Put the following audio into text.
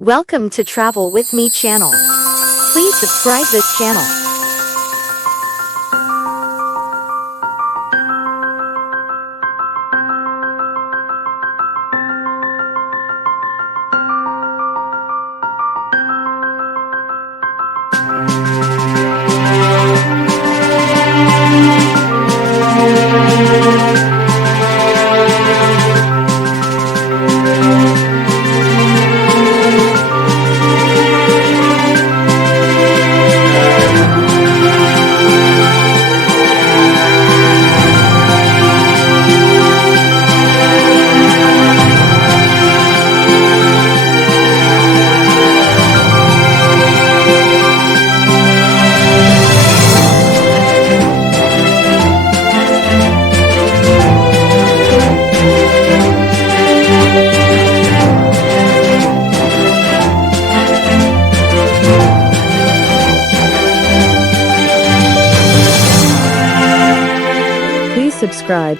Welcome to Travel With Me channel. Please subscribe this channel. Please subscribe.